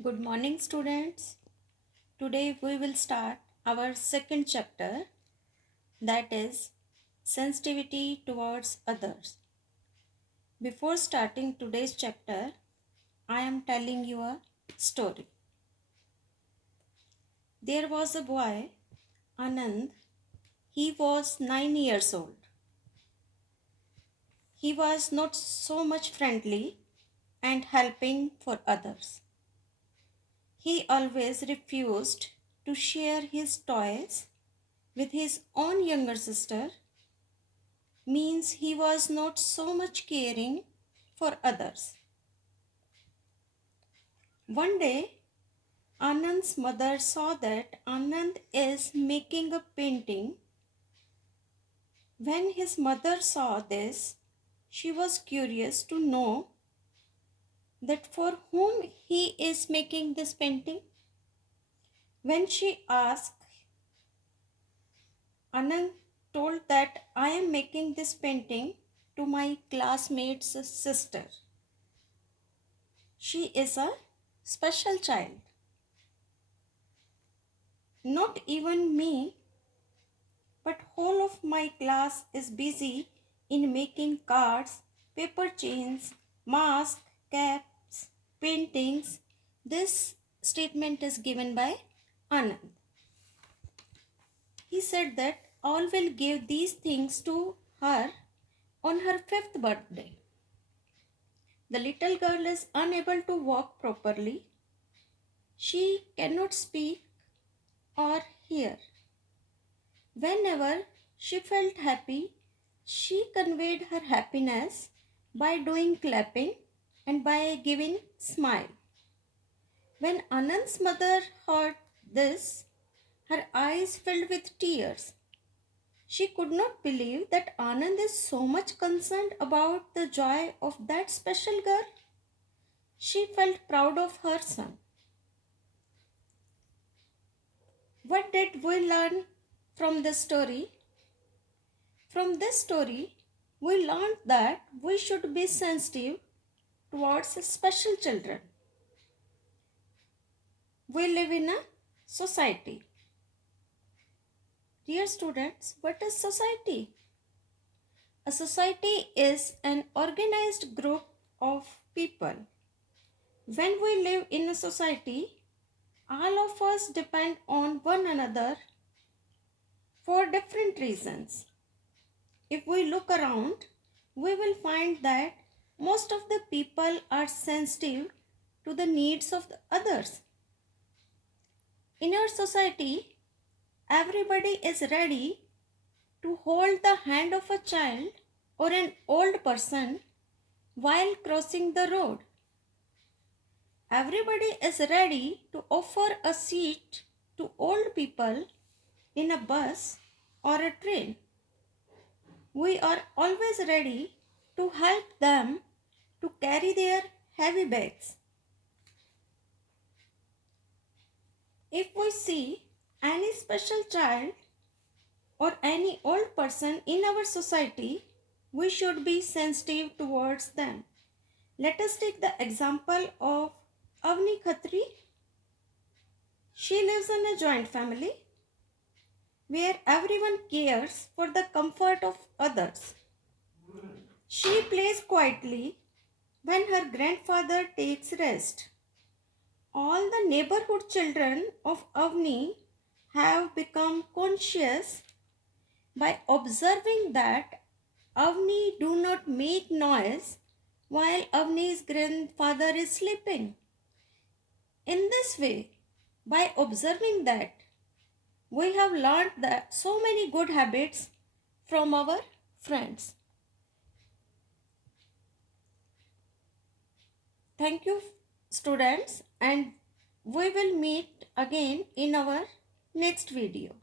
Good morning, students. Today we will start our second chapter, that is sensitivity towards others. Before starting today's chapter, I am telling you a story. There was a boy, Anand. He was 9 years old. He was not so much friendly and helping for others. He always refused to share his toys with his own younger sister, means he was not so much caring for others. One day, Anand's mother saw that Anand is making a painting. When his mother saw this, she was curious to know that for whom he is making this painting. When she asked, Anand told that I am making this painting to my classmate's sister. She is a special child. Not even me, but whole of my class is busy in making cards, paper chains, masks, caps, paintings. This statement is given by Anand. He said that all will give these things to her on her 5th birthday. The little girl is unable to walk properly. She cannot speak or hear. Whenever she felt happy, she conveyed her happiness by doing clapping and by giving smile. When Anand's mother heard this, her eyes filled with tears. She could not believe that Anand is so much concerned about the joy of that special girl. She felt proud of her son. What did we learn from this story? From this story, we learned that we should be sensitive towards special children. We live in a society. Dear students, what is society? A society is an organized group of people. When we live in a society, all of us depend on one another for different reasons. If we look around, we will find that most of the people are sensitive to the needs of the others. In our society, everybody is ready to hold the hand of a child or an old person while crossing the road. Everybody is ready to offer a seat to old people in a bus or a train. We are always ready to help them to carry their heavy bags. If we see any special child or any old person in our society, we should be sensitive towards them. Let us take the example of Avni Khatri. She lives in a joint family where everyone cares for the comfort of others. She plays quietly when her grandfather takes rest. All the neighborhood children of Avni have become conscious by observing that Avni do not make noise while Avni's grandfather is sleeping. In this way, by observing that, we have learned that so many good habits from our friends. Thank you, students, and we will meet again in our next video.